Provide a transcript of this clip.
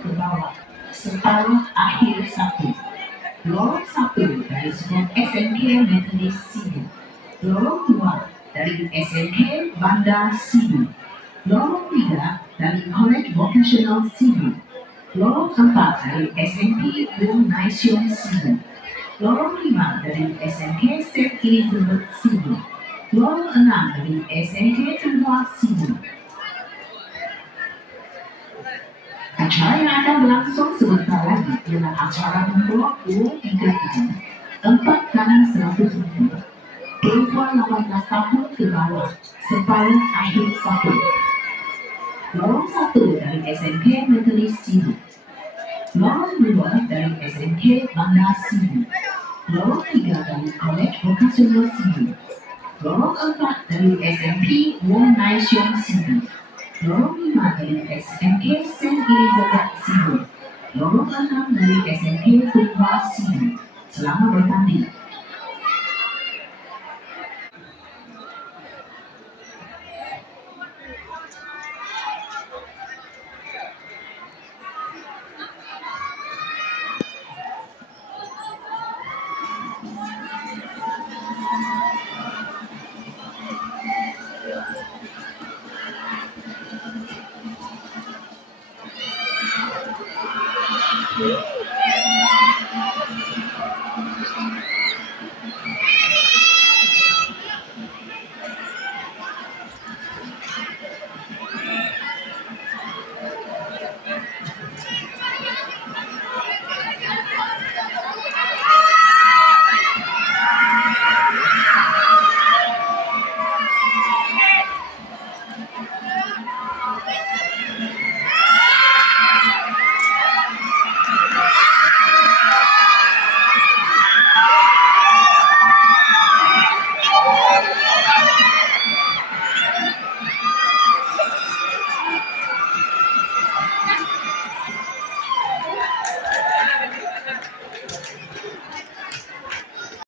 ke bawah, separuh akhir satu. Lorong 1 dari sebuah SMK Methodist Sibu. Lorong 2 dari SMK Bandar Sibu. Lorong 3 dari College Vocational Sibu. Lorong 4 dari SMP Wong Nai Siong Sibu. Lorong 5 dari SMK St. Elizabeth Sibu. Lorong 6 dari SMK Tenhua Sibu. Acara yang akan berlangsung sebentar lagi ialah acara membawa 233, tempat kanan 100 meter, perempuan 18 tahun ke bawah, separuh akhir satu. Lorong 1 dari SMK Methodist Sibu. Lorong 2 dari SMK Bandar Sibu. Lorong 3 dari College Vocational Sibu. Lorong 4 dari SMP Wong Nai Siong Sibu. Lorong 5 dari SMK St. Elizabeth Sibu. Lorong 6 dari SMK Tenhua Sibu. Selamat bertanding.